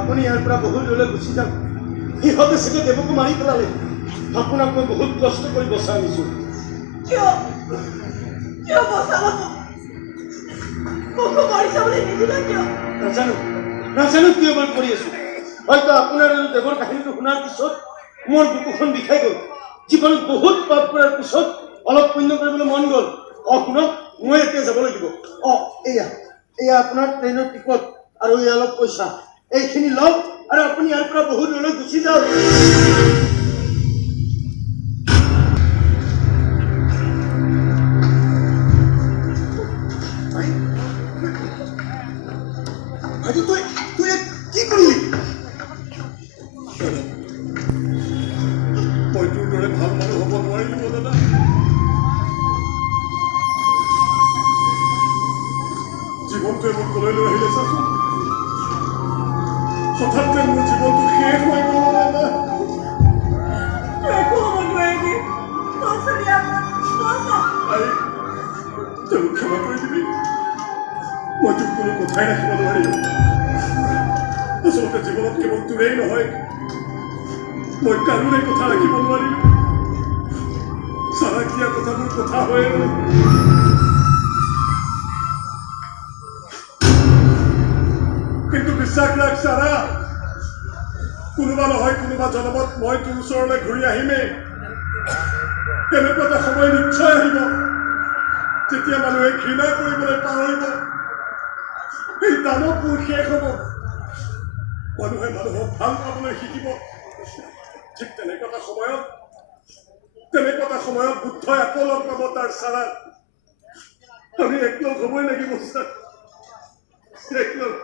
আপুনি ইয়াৰ পৰা বহুত দূৰলৈ গুচি যাওক সিহঁতে চাগে দেৱকো মাৰি পেলালে আপোনাক মই বহুত কষ্ট কৰি বচাই আনিছো কিয় বচাব মোক মাৰি চাবলৈ নিদিলা কিয় নাজানো কিয় মই কৰি আছো হয়তো আপোনাৰ দেৱৰ কাহিনীটো শুনাৰ পিছত মোৰ বুকুখন বিষাই গ'ল জীৱনত বহুত পাপ কৰাৰ পিছত অলপ পুণ্য কৰিবলৈ মন গ'ল শুনক মই এতিয়া যাব লাগিব এয়া আপোনাৰ ট্ৰেইনৰ টিকট আৰু এয়া অলপ পইচা এইখিনি লওক আৰু আপুনি ইয়াৰ পৰা বহুত দূৰলৈ গুচি যাওক তই কি কৰিলি মই তোৰ দৰে ভাল মানুহ হ'ব নোৱাৰিলো দাদা জীৱনটোৱে মোক কলৈ লৈ আহিলে চাচোন হঠাৎ মোৰ জীৱনটো শেষ হৈ গ'ল দাদা তেওঁক ক্ষমা কৰি দিবি মই তোক কোনো কথাই ৰাখিব নোৱাৰিলো আচলতে জীৱনত কেৱল তোৰেই নহয় মই কাৰোৰে কথা ৰাখিব নোৱাৰিলো চাৰাক দিয়া কথাবোৰ কথা হৈ ৰ'ল কিন্তু বিশ্বাস ৰাখ চাৰা কোনোবা নহয় কোনোবা জনমত মই তোৰ ওচৰলৈ ঘূৰি আহিমেই তেনেকুৱা এটা সময় নিশ্চয় আহিব যেতিয়া মানুহে ঘৃণা কৰিবলৈ পাহৰিব এই দানৱবোৰ শেষ হ'ব মানুহে মানুহক ভাল পাবলৈ শিকিব ঠিক তেনেকুৱা এটা সময়ত বুদ্ধই আকৌ লগ পাব তাৰ চাৰাক আমি একলগ হ'বই লাগিব একলগ